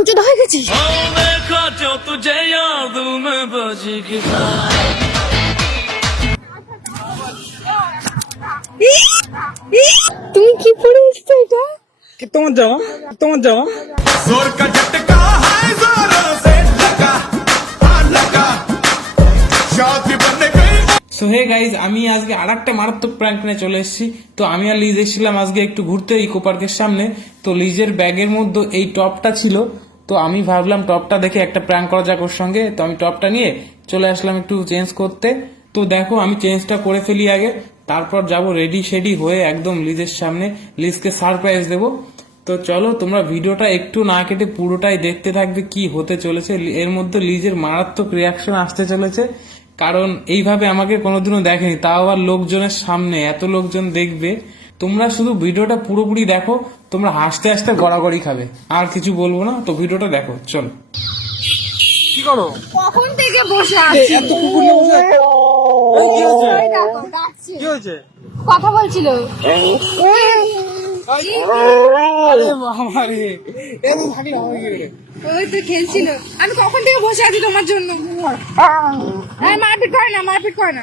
পাগলচোদা হয়ে গেছিস? তুমি কি পরে এসছো এটা? কি তোমার জামা? তোমার জামা? जोर का झटका है जोरों से लगा लगा शादी बनने गई। সো হে গাইজ, আমি আজকে আরেকটা মারাত্মক প্র্যাঙ্ক নিয়ে চলে এসেছি। তো আমি আর লিজ এসেছিলাম আজকে একটু ঘুরতে ইকো পার্কের সামনে। তো লিজের ব্যাগের মধ্যে এই টপটা ছিল, তো আমি ভাবলাম টপটা দেখে একটা প্র্যাঙ্ক করা যাক ওর সঙ্গে। তো আমি টপটা নিয়ে চলে আসলাম একটু চেঞ্জ করতে। তো দেখো আমি চেঞ্জটা করে ফেলি আগে, তারপর যাব রেডি শেডি হয়ে একদম লিজের সামনে, লিজকে সারপ্রাইজ দেবো। তো চলো তোমরা ভিডিওটা একটু না কেটে পুরোটাই দেখতে থাকবে কি হতে চলেছে। এর মধ্যে লিজের মারাত্মক রিয়াকশন আসতে চলেছে, কারণ এইভাবে আমাকে কোনোদিনও দেখেনি, তাও আবার লোকজনের সামনে, এত লোকজন দেখবে। তোমরা শুধু ভিডিওটা পুরোপুরি দেখো, তোমরা হাসতে হাসতে গড়াগড়ি খাবে। আর কিছু বলবো না, তো ভিডিওটা দেখো চলো। কি করো? কখন থেকে বসে আছি? এত কুকুর নিয়ে বসে আছো? ওই দেখো, ডাকছে। কি হয়েছে? কথা বলছিল। আরে বাবা রে, এমন থাকলে হবে কি রে? ওই তো খেলছিল। আমি কখন থেকে বসে আছি তোমার জন্য। মারপিট করে না, মারপিট করে না।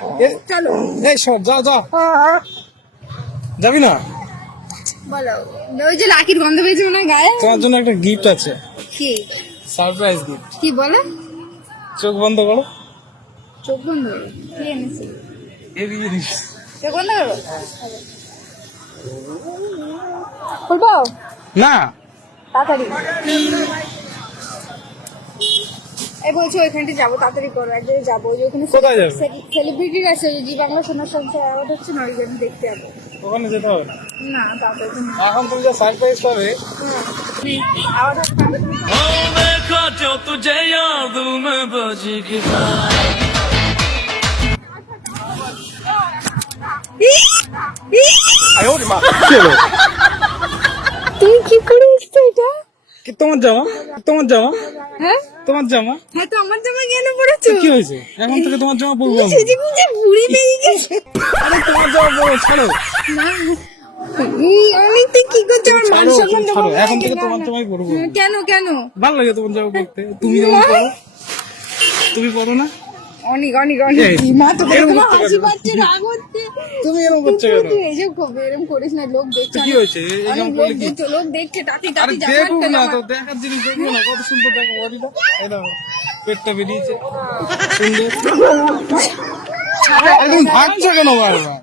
চলো এই সব যাও যাও, যাবি না? বলো। ওই যে লাকির গন্ধ পেয়েছিল না গায়ে। তোমার জন্য একটা গিফট আছে, কি? Surprise gift. কি বলে? চোখ বন্ধ করো। চোখ বন্ধ করো। কি এনেছি? এই জিনিস চোখ বন্ধ করো। খুলবো না, তাড়াতাড়ি। এই বলছি ওইখানটি যাবো, তাড়াতাড়ি করো। এক জায়গায় যাবো, ওই যে ওখানে কোথায় যাবে? সেলিব্রিটি আছে, ওই যে জি বাংলা সোনার সংসার অ্যাওয়ার্ড হচ্ছে না, ওইখানে দেখতে যাবো। ওখানে যেতে হবে না তাড়াতাড়ি না। এখন। তুমি যা সারপ্রাইজ পাবে, আওয়াজ আসছে না। देखा जो तुझे याद में बजेगी। তুমি কি করে এসছো এটা? কি তোমার জামা? তোমার জামা? হ্যাঁ তোমার জামা? হ্যাঁ, তো আমার জামা কেন পড়েছো? কি হয়েছে? এখন থেকে তোমার জামা পরবো আমি। সেজে গুজে বুড়ি পেয়ে গেছে। আরে তোমার জামা পরো, ছাড়ো না, আমি তো কি করছি? আমার মান ছাড়ো, সম্মান তুমি ছাড়ো। দেবো। এখন থেকে তোমার জামাই পরবো। কেন কেন? ভালো লাগে তোমার জামা পরতে। তুমি যেমন পরো, তুমি পরো না? অনেক অনেক অনেক। এই, মা তো এরকম দেখো করতে হাসি পারো। পাচ্ছে, রাগ হচ্ছে। তুমি এরকম করছো কেন? তুই এসব করবে, এরকম করিস না, লোক দেখছে। তো কি হয়েছে? এই অনেক জামা লোক পরলে কি? দেখছে, লোক দেখছে, তাতি আরে তাতি জামা দেখুক একটা না, জামা। তো দেখার জিনিস দেখবো না। কত সুন্দর দেখো বডিটা, এই দেখো পেটটা বেরিয়েছে, সুন্দর। একদম ভাগছো কেন বারবার?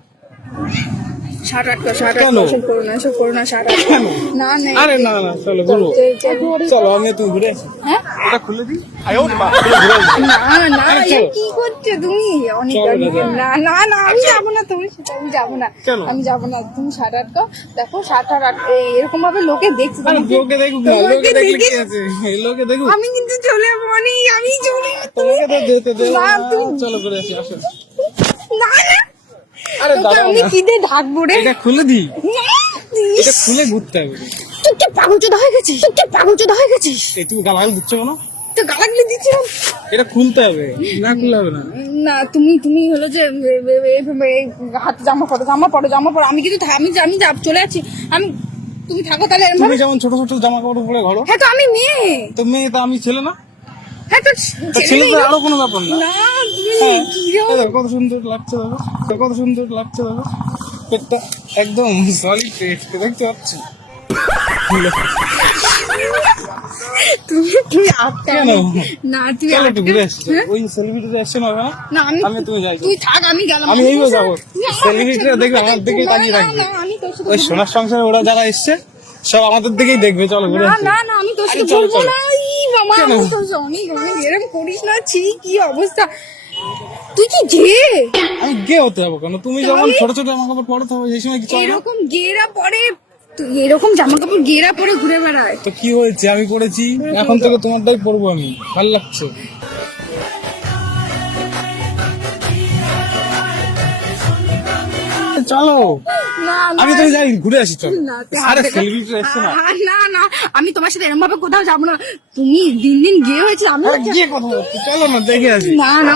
শার্ট আটকা, শার্ট কেন? আটকা, এসব করো না, এসব করো না, শার্ট আটকা। কেন? না না, আরে না না, চলো ঘুরবো। চলো আমি তুমি ঘুরে আসি। হ্যাঁ? এটা খুলে দিই। ঘুরে আসি। না না, আরে এ চলো। কি করছো তুমি? অনেক চলো অনেক। না, না না না, আমি যাবো না, তুমি সেটা আমি যাবো না। কেন? আমি যাবো না, তুমি শার্ট আটকাও। দেখো শার্ট এরকম ভাবে লোকে দেখছে। আরে তোমাকে- লোকে দেখুক না, তোমাকে লোকে দেখলে কি দেখে- আছে? এই লোকে দেখুক। আমি কিন্তু চলে যাবো, আমি চলে যাবো। তোমাকে তো যেতে দে। না, তুমি- চলো ঘুরে আসি, আসো। না না, আরে তোকে দাঁড়াও আমি না। কি দিয়ে ঢাকবো রে? এটা খুলে দিই, না, এটা খুলে ঘুরতে হবে। তুই কি পাগলচোদা হয়ে গেছিস? তুই কি পাগলচোদা হয়ে গেছিস? এই তুমি গালাগাল দিচ্ছ কেন? তো গালাগুলো দিচ্ছিলাম। এটা খুলতে হবে, না খুললে হবে না। না, তুমি হলো যে হাতে জামা পরো, জামা পরো। আমি কিন্তু আমি চলে যাচ্ছি। তুমি থাকো তাহলে এরম তুমি ভাবে। যেমন ছোট ছোট জামা কাপড় পরে ঘরো, হ্যাঁ তো আমি মেয়ে। তো মেয়ে তো আমি ছেলে না? হ্যাঁ তো তো ছেলে ছেলে তো মেয়ে। আরো কোনো ব্যাপার না। না তুমি হ্যাঁ, কি এই দেখো কত সুন্দর লাগছে, দেখো তো কত সুন্দর লাগছে, দেখো পেটটা একদম সলিড পেট, দেখতে পাচ্ছি। তুমি আটকা। কেন? না তুমি চলো একটু আটকা। ঘুরে আসছি। হ্যাঁ? ওই সেলিব্রিটিটা এসছে না ওখানে? না আমি তুমি যাই। তুই থাক, আমি গেলাম। আমি এইভাবে যাবো। না, সেলিব্রিটিরা দেখবে আমার দিকেই তাকিয়ে না, থাকবে। না, আমি তোর সাথে ওই সোনার সংসারে ওরা যারা এসছে সব আমাদের দিকেই দেখবে। চলো ঘুরে না আসি। না না, আমি তোর সাথে আরে চলো, বলবো চলো। না। মামা, কেন? আমি তোর সাথে অনেক এরকম করিস না। ছি, কি অবস্থা। তুই কি যে আমি গে হতে যাবো কেন? তুমি যখন ছোট ছোট জামা কাপড় পরো তো সেই সময় কিছু হয় না? এরকম গেরা পরে, তুই এরকম জামা কাপড় গেরা পরে ঘুরে বেড়ায়। তো কি হয়েছে? আমি পড়েছি, এখন থেকে তোমারটাই পরবো আমি। ভালো লাগছে। চলো না আমি তুমি যাই, ঘুরে আসি। চলো। না, তুই আরে হাত থেকে- সেলিব্রিটি এসছে না? না না, আমি তোমার সাথে এরকম ভাবে কোথাও যাবো না। তুমি দিন দিন গিয়ে হয়েছে, আমি আরে গিয়ে কথা বলছি, চলো না দেখে আসি। না না,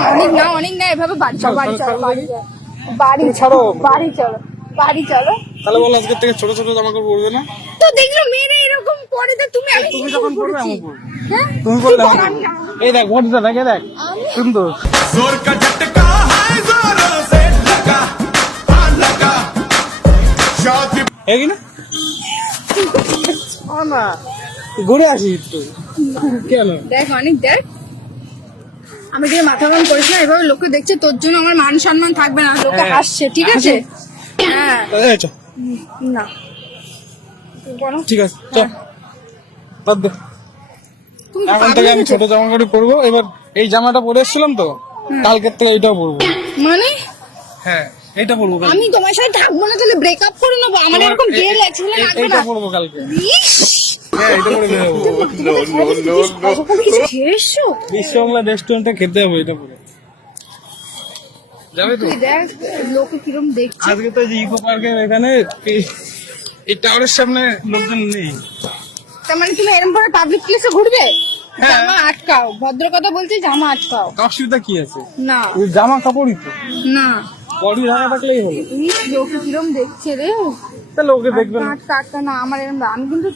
অনেক না, এভাবে বাড়ি চলো, বাড়ি চলো, বাড়ি চলো, বাড়ি ছাড়ো। বাড়ি চলো, বাড়ি চলো। তাহলে বলো আজকে থেকে ছোট ছোট জামা কাপড় পরবে না? তো দেখলো মেয়েরা এরকম এরকম পরে দেখ তুমি আমি তুমি যখন করবে আমি করবো। হ্যাঁ তুমি করলে তুই আমি বল, আমি করবো। যাবো। এই দেখ ভোটটা দেখে দেখ সুন্দর जोर का झटका है जोरों से लगा हाँ लगा शादी এই না ও না ঘুরে আসি একটু কেন দেখ অনেক দেখ আমি যে মাথা গরম করিস না, এভাবে লোকে দেখছে তোর জন্য আমার মান সম্মান থাকবে না, লোকে হ্যাঁ। হাসছে, ঠিক আছে? হ্যাঁ এই চল, না তুই বলো। ঠিক আছে চল বাদ দে। তুমি এখন পাগল থেকে আমি হয়েছো? ছোট জামা কাপড় পরবো। এবার এই জামাটা পরে এসেছিলাম তো কালকের থেকে এইটাও পরবো। মানে হ্যাঁ এইটা পরবো কালকে। আমি তোমার সাথে থাকবো না, তাহলে ব্রেকআপ করে নেবো, আমার এরকম বিয়ে লাগছে না, লাগবে এইটা না। পরবো কালকে। ইস, হ্যাঁ এইটা পরে বেরোবো। কিছু খেয়েছো? বিশ্ববাংলা রেস্টুরেন্টে খেতে হবে এটা পরে। যাবে তো? তুই দেখ লোকে কিরম দেখছে। আজকে তো ইকো পার্কের এখানে এই টাওয়ারের সামনে লোকজন নেই। তার মানে তুমি এরকম করে পাবলিক প্লেসে ঘুরবে? হ্যাঁ। জামা আটকাও, ভদ্র কথা বলছি, জামা আটকাও। অসুবিধা কি আছে? না ওই জামা কাপড়ই তো, না, বডি ঢাকা থাকলেই হলো। লোকে কিরম দেখছে রে। তা লোকে দেখবেন। আটকা আটকা না, আমার এরকম আমি কিন্তু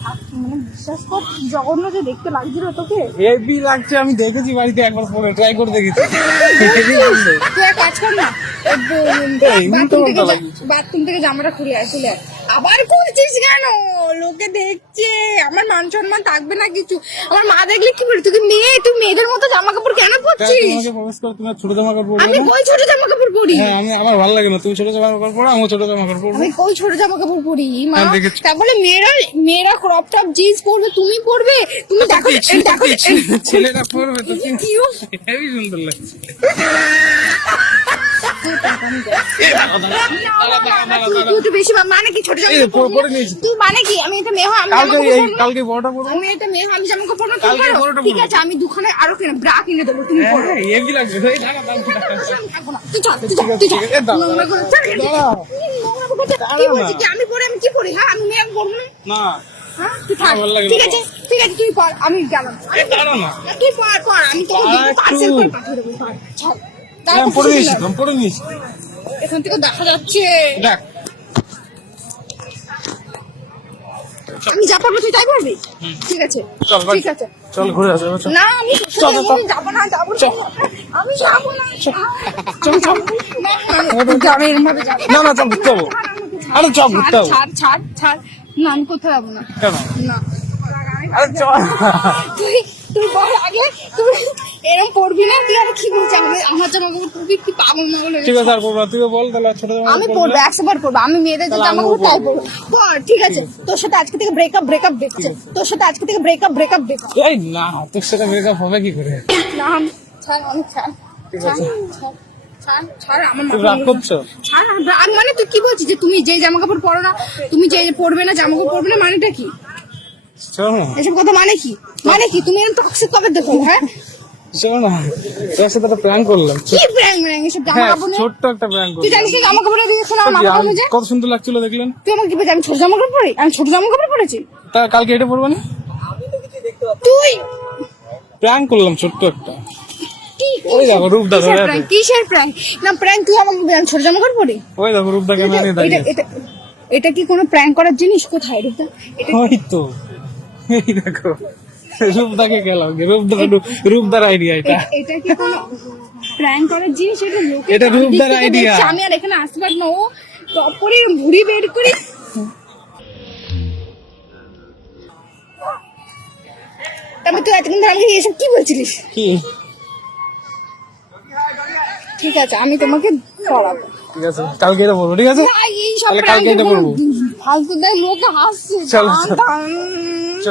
মানে বিশ্বাস কর, জঘন্য যে দেখতে লাগছিল তোকে। হেভি লাগছে, আমি দেখেছি বাড়িতে একবার পরে ট্রাই করে দেখেছি। হেভি লাগছে। তুই এক কাজ কর না, এই উল্টো পাল্টা লাগছে। বাথরুম থেকে জামাটা খুলে আয়, খুলে আয়। আবার খুলছিস কেন? লোকে দেখছে, আমার মান সম্মান থাকবে না কিছু। আমার মা দেখলে কি বলবে, তুই মেয়ে, তুই মেয়েদের মতো জামা কাপড় কেন পরছিস? তোমাকে প্রবেশ করে তুমি ছোট জামা কাপড় পরবে আমি না? কই ছোট জামা কাপড় পরি? হ্যাঁ আমার ভালো লাগে না, তুমি ছোট জামা কাপড় পরো, আমিও ছোট জামা কাপড় পরবো। আমি কই ছোট জামা কাপড় পরি মা? হ্যাঁ, দেখেছি। তারপরে মেয়েরা ক্রপ টপ জিন্স পরবে, তুমি পরবে? তুমি দেখো দেখো ছেলেরা পরবে তো কি হেভি সুন্দর লাগছে। তুই তো বেশি মানে কি ছোট জামা এই, কাপড় পরে নিয়েছি। তুই মানে কি আমি এটা মেয়ে হয়, আমি জামা কালকে কাপড় এই পরবো? কালকে বড়টা পরবো। আমি এটা মেয়ে হয়, আমি জামা কাপড় পরবো, কালকে তুমি পরো। বড়টা ঠিক পরবো। আছে, আমি দুখানে আরো কিনে ব্রা কিনে দেবো, তুমি পরো। হ্যাঁ হেভি লাগছে। এই দাঁড়া, দাঁড়া, দাঁড়া। আমি থাকবো না। তুই চল, তুই চল, তুই চল। ঠিক আছে, দাঁড়া, নোংরা করে- চল, চল, চল। দাঁড়া। নোংরা করে- কি বলছিস কি? আমি পরে আমি কি পরি? হ্যাঁ আমি মেয়ে পরবো না। না হ্যাঁ তুই থাক। আমার ভালো লাগে না। ঠিক আছে ঠিক আছে, তুই পর, আমি গেলাম। দাঁড়া না। তুই পর পর, আমি তোকে দাঁড়া একটু। পার্সেল করে পাঠিয়ে দেবো। পর, চল। আমি পরে নিয়েছি, আমি পরে নিয়েছি। এখান থেকে দেখা যাচ্ছে। দেখ আমি যা পারবো তুই তাই পারবি? ঠিক আছে চল বাড়ি। ঠিক আছে। চল ঘুরে আসো চল। না আমি চল, চল। আমি যাবো না, যাবো না। চল। আমি যাবো না। চল চল। না, আমি যাবো, এরম ভাবে যাবো না, না, চল, ঘুরতে যাবো। আরে চল, ঘুরতে যাবো। ছাড় ছাড় ছাড়। না আমি কোথাও যাবো না। কেন? না আরে চল। তুই তুই বল আগে, তুই এরম পড়বি না? তুই আর কি বলছিস? আমার জামা কাপড় পরবি? কি পাগল মাগল হয়ে ঠিক গেছিস? আছে আর করবো না, তুই বল তাহলে আর ছোট জামা আমি কাপড় পড়বো, পরবি না? 100 বার পড়বো। আমি মেয়েদের যে তাহলে জামা আমিও কাপড় তাই পরবো। পড়বো। পর, ঠিক আছে। তোর সাথে আজকে থেকে ব্রেকআপ ব্রেকআপ দেখছে। তোর সাথে আজকে থেকে ব্রেকআপ ব্রেকআপ ব্রেকআপ। এই না, তোর সাথে ব্রেকআপ হবে কি করে? না আমি ছাড়, আমি ছাড় ঠিক ছাড়, আছে। ছাড়, ছাড়, ছাড়, আমার তুই মাথা রাগ গরম। করছো? ছাড়, আর মানে তুই কি বলছিস যে তুমি যে জামা কাপড় পরো না, তুমি যে পরবে না, জামা কাপড় পরবে না, মানেটা কি? চল না, এসব কথা মানে কি? মানে কি? তুমি এরকম টক্সিক কবে দেখো? হ্যাঁ চল না, তোর সাথে একটা প্ল্যান করলাম। কি ব্র্যাং ব্র্যাং এসব জামা হ্যাঁ কাপড় নিয়ে? ছোট্ট একটা প্ল্যান তুই করলাম। জানিস কি জামা কাপড়ের রিয়েকশন আমার মাথা ঘামে যায়? কত সুন্দর লাগছিল দেখলেন? তুই আমাকে কি বলছিস আমি ছোট জামা কাপড় পরি? আমি ছোট জামা কাপড় পরেছি? তা কালকে এটা পরবো না? তুই প্ল্যান করলাম ছোট্ট একটা। কি ওই দেখো রূপদা ধরে আছে। কিসের প্র্যাঙ্ক? না প্র্যাঙ্ক তুই আমাকে বলবি আমি ছোট জামা কাপড় পরি? ওই দেখো রূপদা কেন নিয়ে দাঁড়িয়ে আছে। এটা কি কোনো প্র্যাঙ্ক করার জিনিস? কোথায় রূপদা? এটা ওই তো এই দেখো রূপদাকে গেলাম, রূপদার আইডিয়া এটা। এটা কি কোনো প্র্যাঙ্ক করার জিনিস? এটা লোকে এটা রূপদার চারদিক থেকে idea। দেখছে, আমি আর এখানে আসতে পারি না। ও টপ করে ভুড়ি বের করে তবে তুই এতক্ষণ ধরে আমাকে এসব কি বলছিলিস? কি ঠিক আছে আমি তোমাকে পড়াবো। ঠিক আছে কালকে এটা বলবো, ঠিক আছে? না, এইসব তাহলে কালকে prank এর এটা কোনো বলবো। ফালতু দেয়, লোকে হাসছে। চলো, জান, চলো। জান।